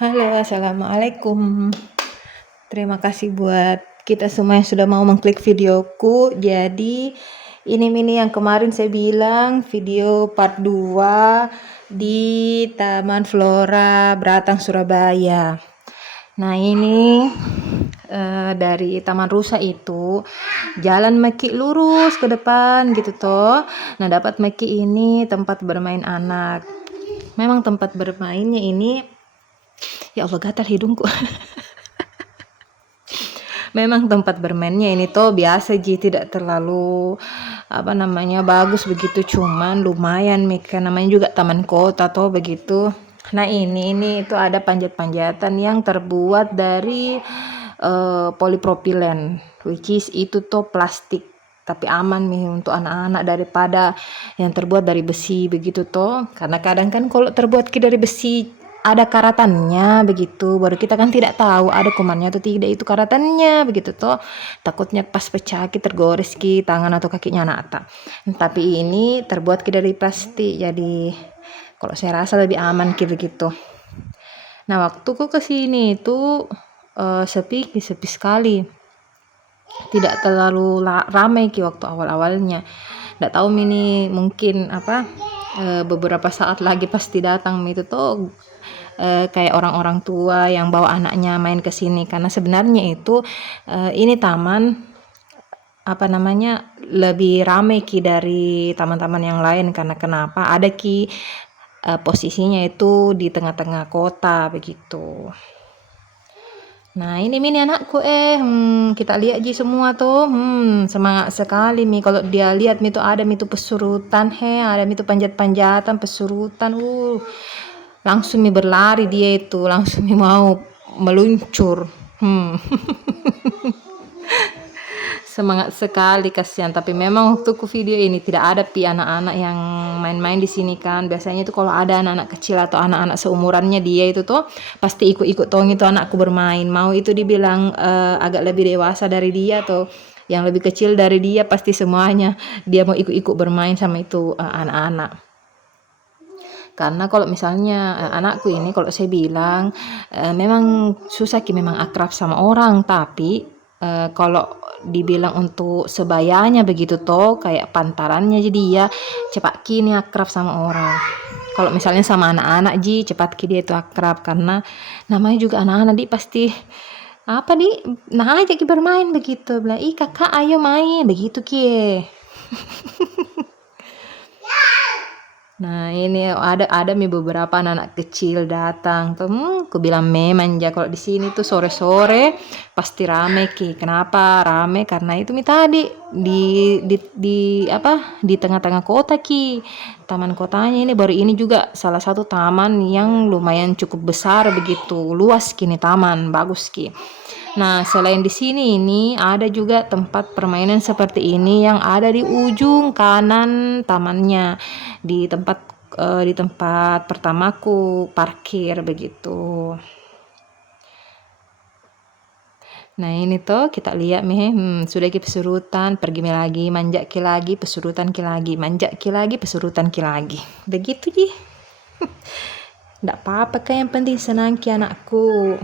Halo, assalamualaikum. Terima kasih buat kita semua yang sudah mau mengklik videoku. Jadi, ini mini yang kemarin saya bilang video part 2 di Taman Flora Beratang Surabaya. Nah, ini dari Taman Rusa itu jalan meki lurus ke depan gitu toh. Nah, dapat meki ini tempat bermain anak. Memang tempat bermainnya ini, ya Allah gatal hidungku. Memang tempat bermainnya ini tuh biasa tidak terlalu bagus begitu, cuman lumayan Mika, namanya juga taman kota tuh begitu. Nah, ini itu ada panjat-panjatan yang terbuat dari polipropilen, which is itu tuh plastik tapi aman nih untuk anak-anak daripada yang terbuat dari besi begitu toh, karena kadang kan kalau terbuat dari besi ada karatannya begitu, baru kita kan tidak tahu ada kumannya atau tidak itu karatannya begitu toh, takutnya pas pecah tergores tangan atau kakinya anak. Tapi ini terbuat dari plastik, jadi kalau saya rasa lebih aman begitu. Nah, waktuku ke sini itu sepi sekali, tidak terlalu ramai waktu awal-awalnya. Nggak tahu ini mungkin beberapa saat lagi pasti datang itu tuh kayak orang-orang tua yang bawa anaknya main ke sini, karena sebenarnya itu ini taman lebih ramai dari taman-taman yang lain, karena kenapa ada posisinya itu di tengah-tengah kota begitu. Nah, ini mini anakku kita lihat semua tuh semangat sekali kalau dia lihat tuh ada tuh pesurutan ada tuh panjat-panjatan pesurutan langsung berlari, dia itu langsung mau meluncur. Semangat sekali, kasihan. Tapi memang waktu video ini tidak ada anak-anak yang main-main di sini kan. Biasanya itu kalau ada anak-anak kecil atau anak-anak seumurannya dia itu tuh pasti ikut-ikut tong itu anakku bermain. Mau itu dibilang agak lebih dewasa dari dia atau yang lebih kecil dari dia, pasti semuanya dia mau ikut-ikut bermain sama itu anak-anak. Karena kalau misalnya anakku ini, kalau saya bilang memang susah memang akrab sama orang, tapi kalau dibilang untuk sebayanya begitu toh kayak pantarannya, jadi ya cepat kini akrab sama orang. Kalau misalnya sama anak-anak cepat dia itu akrab, karena namanya juga anak-anak pasti nah aja bermain begitu, bilang kakak ayo main begitu Nah, ini ada beberapa anak kecil datang tuh, aku bilang memang kalau di sini tuh sore-sore pasti rame Kenapa rame? Karena itu tadi di tengah-tengah kota taman kotanya ini, baru ini juga salah satu taman yang lumayan cukup besar begitu, luas taman bagus Nah, selain di sini ini ada juga tempat permainan seperti ini yang ada di ujung kanan tamannya, di tempat pertamaku parkir begitu. Nah, ini tuh kita lihat sudah pesurutan, pergi lagi, manjak lagi, pesurutan lagi, manjak lagi, pesurutan lagi. Begitu Nggak apa-apa yang penting senang anakku.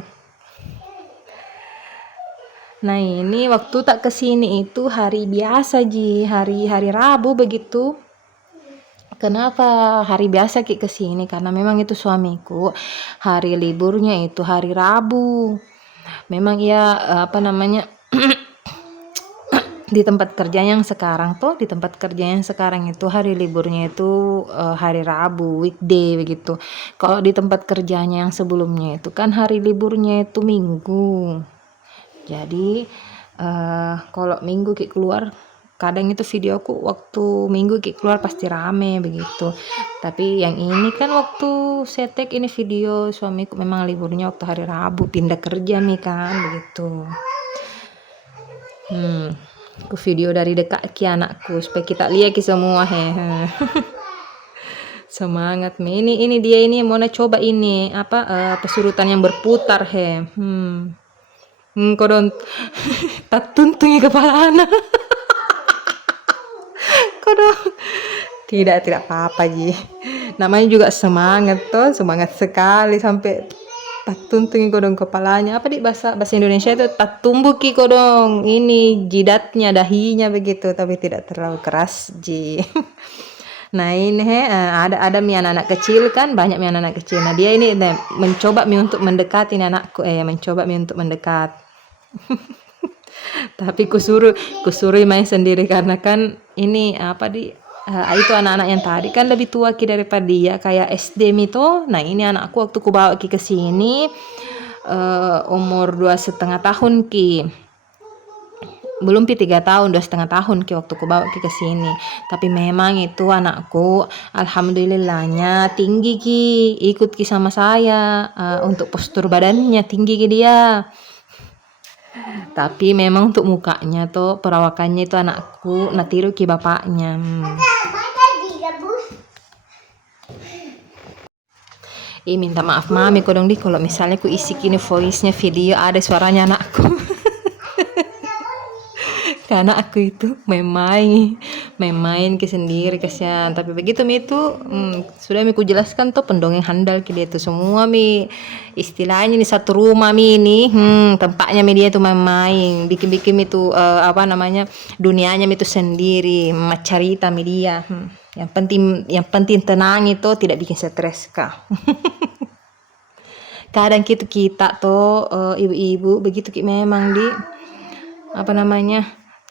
Nah, ini waktu tak kesini itu hari biasa hari Rabu begitu. Kenapa hari biasa kesini? Karena memang itu suamiku hari liburnya itu hari Rabu. Memang di tempat kerja yang sekarang itu hari liburnya itu hari Rabu, weekday begitu. Kalau di tempat kerjanya yang sebelumnya itu kan hari liburnya itu Minggu. Jadi kalau Minggu keluar, kadang itu videoku waktu Minggu keluar pasti rame begitu. Tapi yang ini kan waktu saya tag ini video, suamiku memang liburnya waktu hari Rabu, pindah kerja kan begitu. Aku video dari dekat anakku supaya kita lihat semua semangat ini dia ini mau coba ini pesurutan yang berputar kodon tak tuntungi kepala anak. Kodon tidak apa-apa namanya juga semangat sekali sampai Tatuntung kodong kepalanya. Apa di bahasa bahasa Indonesia itu tatumbuh ki kodong ini jidatnya, dahinya begitu, tapi tidak terlalu keras ji. Nah ini ada mi anak-anak kecil kan, banyak mi anak-anak kecil. Nah dia ini mencoba mi untuk mendekat ini anakku, mencoba mi untuk mendekat. Tapi kusuruh main sendiri karena kan ini apa itu anak-anak yang tadi kan lebih tua ki daripada dia kayak SD mito. Nah ini anakku waktu ku bawa ki ke sini umur 2,5 tahun ki, belum pi 3 tahun, 2,5 tahun ki waktu ku bawa ki ke sini. Tapi memang itu anakku alhamdulillahnya tinggi ki, ikut ki sama saya, untuk postur badannya tinggi ki dia. Tapi memang untuk mukanya tuh perawakannya itu anakku natiru ki bapaknya. Minta maaf mami kodong di kalau misalnya ku isi kini voice-nya video ada suaranya anakku. Karena aku itu main ke sendiri kasihan. Tapi begitu mi itu sudah mi ku jelaskan tuh pendongeng handal ki dia tuh semua mi istilahnya nih satu rumah mi ini tempatnya mi dia tuh main bikin itu apa namanya dunianya mi itu sendiri macarita mi dia. Yang penting tenang itu tidak bikin stres kak. Kadang kita tuh ibu-ibu begitu ki memang di apa namanya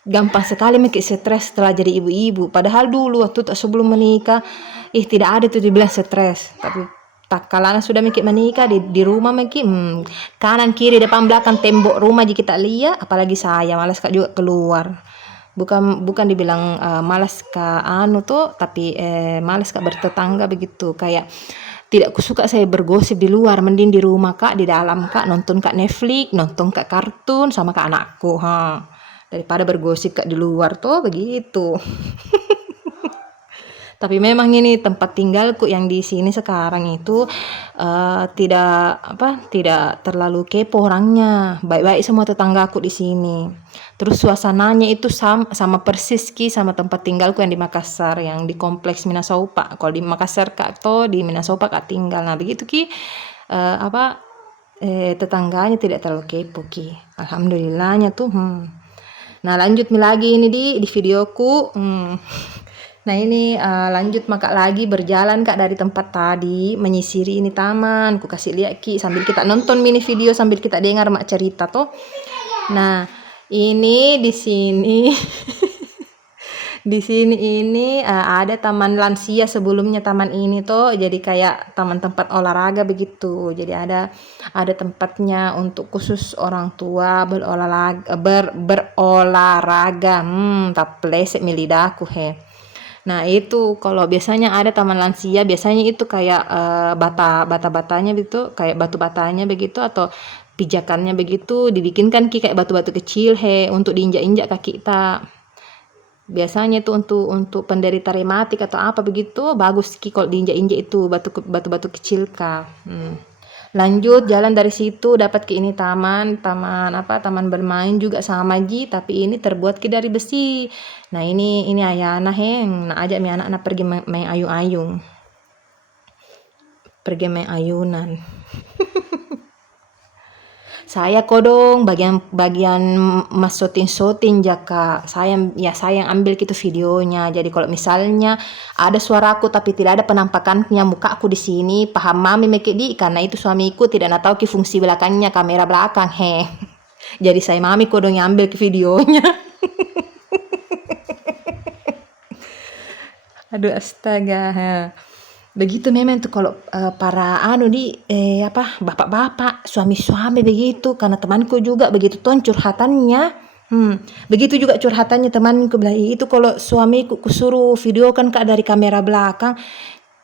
gampang sekali mikir stres setelah jadi ibu-ibu. Padahal dulu waktu sebelum menikah, tidak ada tuh dibilang stres. Tapi tak kalana sudah mikir menikah di rumah mikir kanan kiri depan belakang tembok rumah jika kita lihat, apalagi saya malas kak juga keluar. Bukan dibilang malas kak tuh, tapi malas kak bertetangga begitu. Kayak tidak kusuka saya bergosip di luar, mending di rumah kak, di dalam kak, nonton kak Netflix, nonton kak kartun sama kak anakku daripada bergosip kak di luar tuh begitu. Tapi memang ini tempat tinggalku yang di sini sekarang itu tidak terlalu kepo orangnya, baik-baik semua tetanggaku di sini. Terus suasananya itu sama persis ki sama tempat tinggalku yang di Makassar, yang di kompleks Minasaupa. Kalau di Makassar kak tuh di Minasaupa kak tinggal. Nah begitu ki tetangganya tidak terlalu kepo ki, alhamdulillahnya tuh. Nah lanjut mi lagi ini di videoku. Nah ini lanjut maka lagi berjalan kak dari tempat tadi menyisiri ini taman. Ku kasih lihat ki sambil kita nonton mini video sambil kita dengar mak cerita toh. Nah ini di sini di sini ini ada taman lansia sebelumnya taman ini tuh jadi kayak taman tempat olahraga begitu. Jadi ada tempatnya untuk khusus orang tua berolahraga. Tak pleset milidahku Nah itu kalau biasanya ada taman lansia biasanya itu kayak bata-batanya begitu, kayak batu batanya begitu atau pijakannya begitu dibikinkan kayak batu-batu kecil untuk diinjak-injak kaki kita. Biasanya itu untuk penderita rematik atau apa begitu bagus kalau diinjak-injak itu batu-batu kecil kak. Lanjut jalan dari situ dapat ke ini taman taman bermain juga sama ji, tapi ini terbuat dari besi. Nah ini ayana nah ajak mi anak-anak pergi main ayung-ayung, pergi main ayunan. Saya kodong bagian mas soting jaka saya yang ambil gitu videonya. Jadi kalau misalnya ada suaraku tapi tidak ada penampakannya muka aku di sini, paham mami di karena itu suamiku tidak tahu ki fungsi belakangnya kamera belakang Jadi saya mami kodong yang ambil ke videonya. Aduh astaga. Begitu memang tuh kalau para bapak-bapak suami-suami begitu, karena temanku juga begitu tuh curhatannya. Begitu juga curhatannya temanku bilang itu kalau suamiku kusuruh videokan kak dari kamera belakang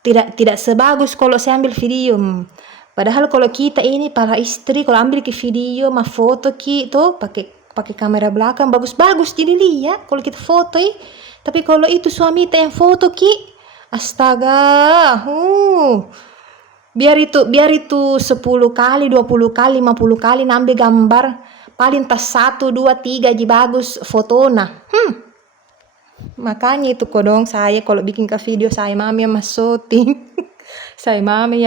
tidak sebagus kalau saya ambil video. Padahal kalau kita ini para istri kalau ambil ke video mah foto ki tuh pakai kamera belakang bagus-bagus jadi lihat kalau kita foto tapi kalau itu suami kita yang foto ki astaga, biar itu 10 kali, 20 kali, 50 kali nambe gambar, paling tas 1, 2, 3 ji bagus fotona. Makanya itu kodong saya kalau bikin ke video saya mami yang syuting. Saya mami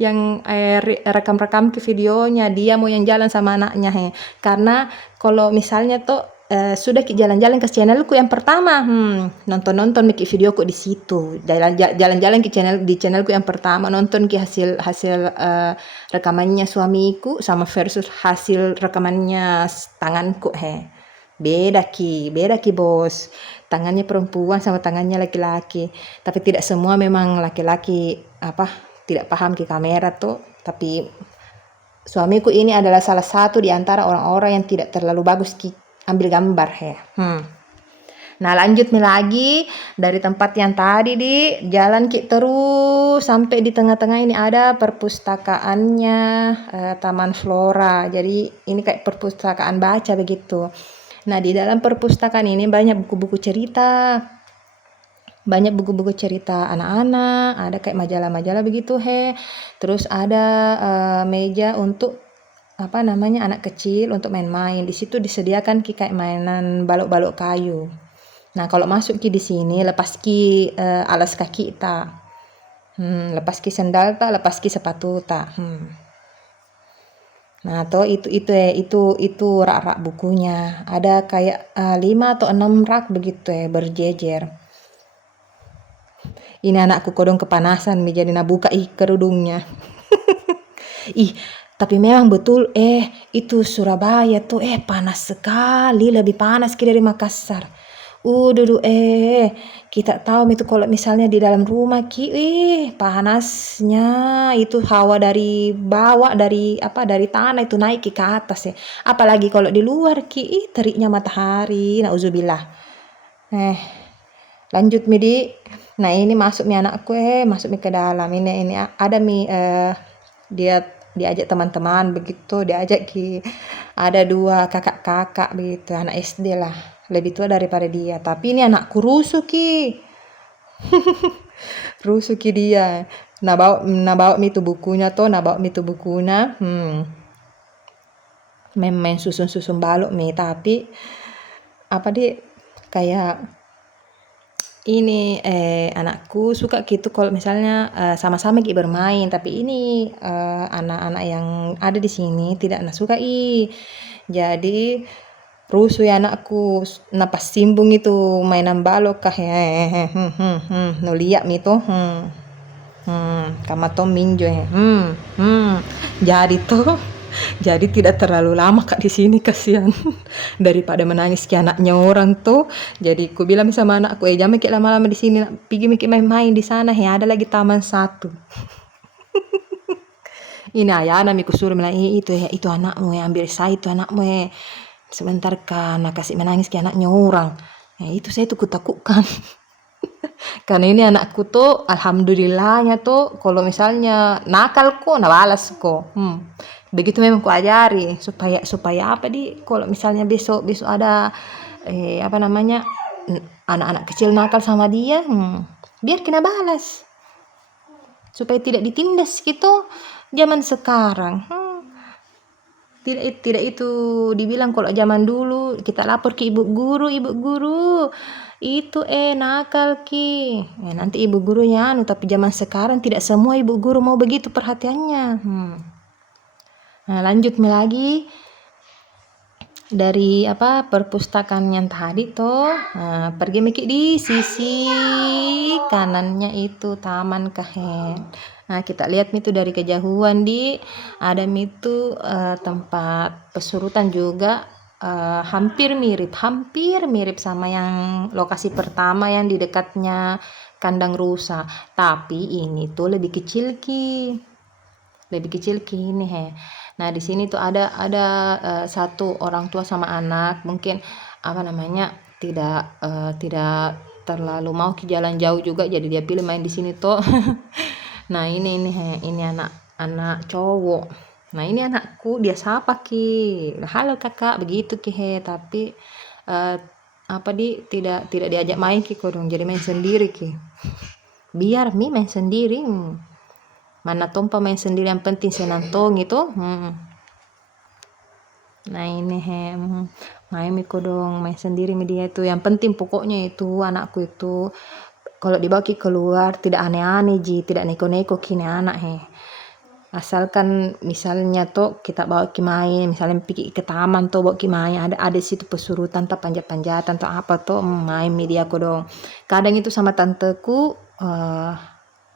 yang rekam-rekam ke videonya dia mau yang jalan sama anaknya he. Karena kalau misalnya tuh sudah ki jalan-jalan ke channelku yang pertama, nonton-nonton mi ki videoku di situ. Jalan-jalan ke channelku yang pertama, nonton ki hasil rekamannya suamiku sama versus hasil rekamannya tanganku he. Beda ki bos. Tangannya perempuan sama tangannya laki-laki. Tapi tidak semua memang laki-laki tidak paham ke kamera tuh. Tapi suamiku ini adalah salah satu di antara orang-orang yang tidak terlalu bagus ki ambil gambar he. Nah lanjut nih lagi dari tempat yang tadi di jalan ki terus sampai di tengah-tengah ini ada perpustakaannya Taman Flora. Jadi ini kayak perpustakaan baca begitu. Nah di dalam perpustakaan ini banyak buku-buku cerita. Banyak buku-buku cerita anak-anak, ada kayak majalah-majalah begitu he. Terus ada meja untuk anak kecil untuk main-main. Di situ disediakan ki kayak mainan balok-balok kayu. Nah, kalau masuk ki di sini lepas ki alas kaki ta. Lepas ki sandal ta, lepas ki sepatu ta. Nah, toh itu rak-rak bukunya. Ada kayak 5 atau 6 rak begitu ya, berjejer. Ini anakku kodong kepanasan nih jadi nabuka kerudungnya. Ih, tapi memang betul itu Surabaya tuh panas sekali, lebih panas dari Makassar. Kita tahu itu kalau misalnya di dalam rumah ki, panasnya itu hawa dari bawah dari tanah itu naik ke atas ya. Apalagi kalau di luar ki, teriknya matahari, nauzubillah. Lanjut midi. Nah ini masuk mi anakku masuk mi ke dalam ini ada mi dia diajak teman-teman begitu diajak ki ada 2 kakak-kakak begitu anak SD lah lebih tua daripada dia tapi ini anakku rusuh ki rusuh ki dia nah bawa mi tu bukunya main susun balok mi tapi kayak ini anakku suka gitu kalau misalnya sama-sama gitu bermain tapi ini anak-anak yang ada di sini tidak suka jadi rusuh ya anakku napas simbung itu mainan balok kah ya no lihat mi tuh kama tom minjo jadi tuh jadi tidak terlalu lama kak di sini kasihan daripada menangis ke anaknya orang tuh jadi ku bilang sama anakku jangan mikir lama-lama di sini pergi mikir main-main di sana ya ada lagi taman 1 ini ayah mi suruh bilang itu anakmu ambil saya itu anakmu sebentar kan kasih menangis ke anaknya orang itu saya tuh kutakutkan karena ini anakku tuh alhamdulillahnya tuh kalau misalnya nakal kok balas kok begitu memang ku ajari supaya kalau misalnya besok ada anak-anak kecil nakal sama dia biar kena balas supaya tidak ditindas gitu zaman sekarang tidak itu dibilang kalau zaman dulu kita lapor ke ibu guru itu nakal ki nanti ibu gurunya tapi zaman sekarang tidak semua ibu guru mau begitu perhatiannya. Nah lanjut lagi dari perpustakaan yang tadi tuh pergi mikir di sisi kanannya itu taman kahen. Nah kita lihat itu dari kejauhan ada itu tempat pesurutan juga hampir mirip sama yang lokasi pertama yang di dekatnya kandang rusa tapi ini tuh lebih kecil ini Nah di sini tuh ada satu orang tua sama anak mungkin tidak terlalu mau ke jalan jauh juga jadi dia pilih main di sini tuh. Nah ini anak cowok. Nah ini anakku dia sapa ki halo kakak begitu ki tapi tidak diajak main ki kodong jadi main sendiri ki biar main sendiri mana tompa main sendiri yang penting senantong itu nah ini main mi kodong main sendiri mi dia itu yang penting pokoknya itu anakku itu Kalau dibawa ki keluar tidak aneh-aneh ji, tidak neko-neko kini anak he. Asalkan misalnya tuh kita bawa ki main, misalnya pergi ke taman tuh bawa ki main, ada situ pesurutan tuh panjat-panjatan tuh apa tuh main media aku dong. Kadang itu sama tanteku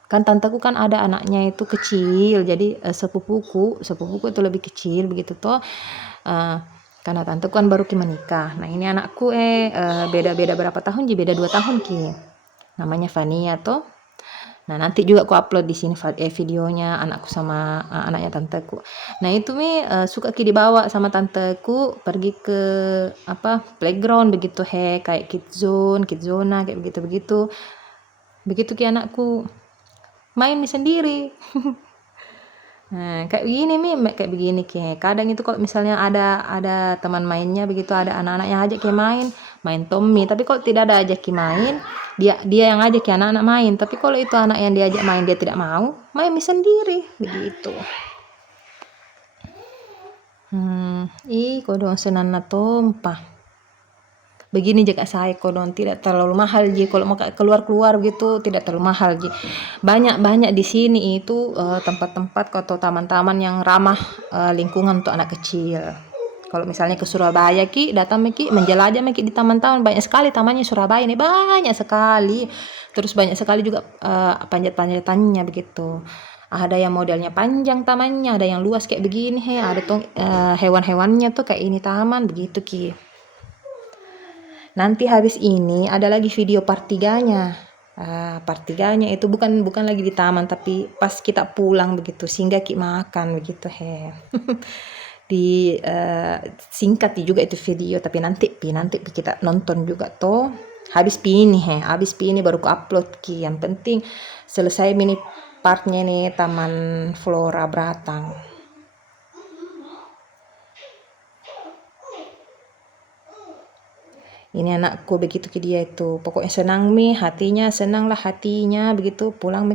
kan tanteku kan ada anaknya itu kecil, jadi sepupuku itu lebih kecil begitu tuh. Karena tanteku kan baru ki menikah. Nah ini anakku beda-beda berapa tahun ji, beda 2 tahun ki. Namanya Fania tuh. Nah nanti juga aku upload di sini videonya anakku sama anaknya tanteku. Nah itu suka ki dibawa sama tanteku pergi ke playground begitu kayak kidzona kayak begitu ki anakku main sendiri. Nah, kayak begini kayak kadang itu kalau misalnya ada teman mainnya begitu, ada anak-anak yang ajak kayak main Tommy, tapi kalau tidak ada ajak main, dia yang ajak ya anak-anak main, tapi kalau itu anak yang diajak main dia tidak mau, main sendiri begitu. Kodong senana tompah. Begini jika saya kodong tidak terlalu mahal ji, kalau mau keluar gitu tidak terlalu mahal ji. Banyak di sini itu tempat-tempat atau taman-taman yang ramah lingkungan untuk anak kecil. Kalau misalnya ke Surabaya datang menjelajah di taman-taman, banyak sekali tamannya Surabaya ini, banyak sekali. Terus banyak sekali juga panjat-panjatannya begitu. Ada yang modelnya panjang tamannya, ada yang luas kayak begini ada hewan-hewannya tuh kayak ini taman begitu ki. Nanti habis ini ada lagi video part 3-nya. Part 3-nya itu bukan lagi di taman, tapi pas kita pulang begitu, singgah ki makan begitu di singkat juga itu video, tapi nanti kita nonton juga toh. Habis ini baru ku upload ki. Yang penting selesai mini partnya nih Taman Flora Beratang. Ini anakku begitu ke dia itu, pokoknya senang hatinya, senanglah hatinya begitu pulang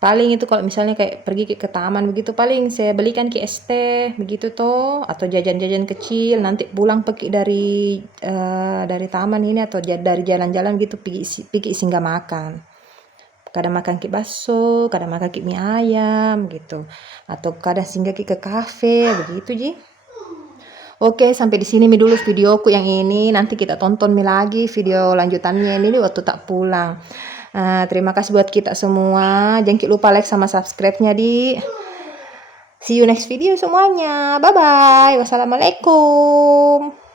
paling itu kalau misalnya kayak pergi ke taman begitu, paling saya belikan ki es teh begitu toh, atau jajan-jajan kecil. Nanti pulang pergi dari taman ini atau dari jalan-jalan gitu pergi singgah makan. Kadang makan ki bakso, kadang makan ki mie ayam gitu, atau kadang singgah ki ke kafe begitu ji. Oke, sampai di sini dulu videoku yang ini. Nanti kita tonton lagi video lanjutannya ini waktu tak pulang. Terima kasih buat kita semua. Jangan lupa like sama subscribe-nya di. See you next video semuanya. Bye bye. Wassalamualaikum.